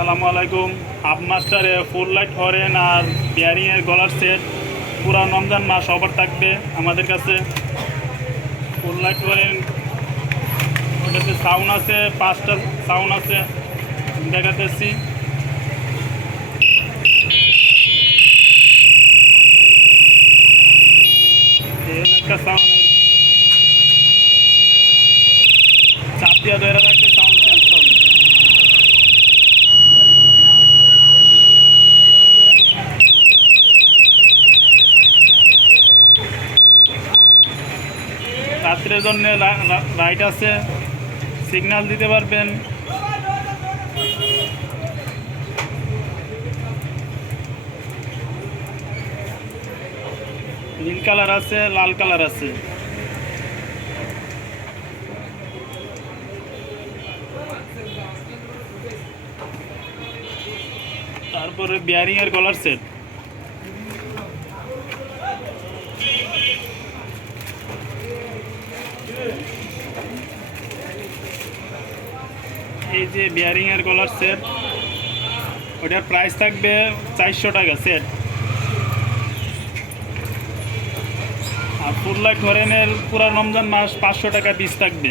আসসালামু আলাইকুম। হাফ মাস্টারে ফুল light horn আর বিয়ারিংয়ের গলার সেট পুরা রমজান মাস অফার থাকবে আমাদের কাছে। ফুল লাইট হরেন ওটাতে সাউন্ড আছে, 5টা সাউন্ড আছে, দেখাতেছি। একটা সাউন্ড চাপ দিয়ে ধরে রাখলে সাউন্ড চেঞ্জ হবে। রাত্রের জন্য লাইট আছে, সিগন্যাল দিতে পারবেন। নীল কালার আছে, লাল কালার আছে। তারপরে বিয়ারিং এর কলার সেট, এই যে বিয়ারিং এর কলার সেট, ওটার প্রাইস থাকবে 400 টাকা সেট। আর ফুল লাইট হরেনের পুরা রমজান মাস 500 টাকা পিস থাকবে।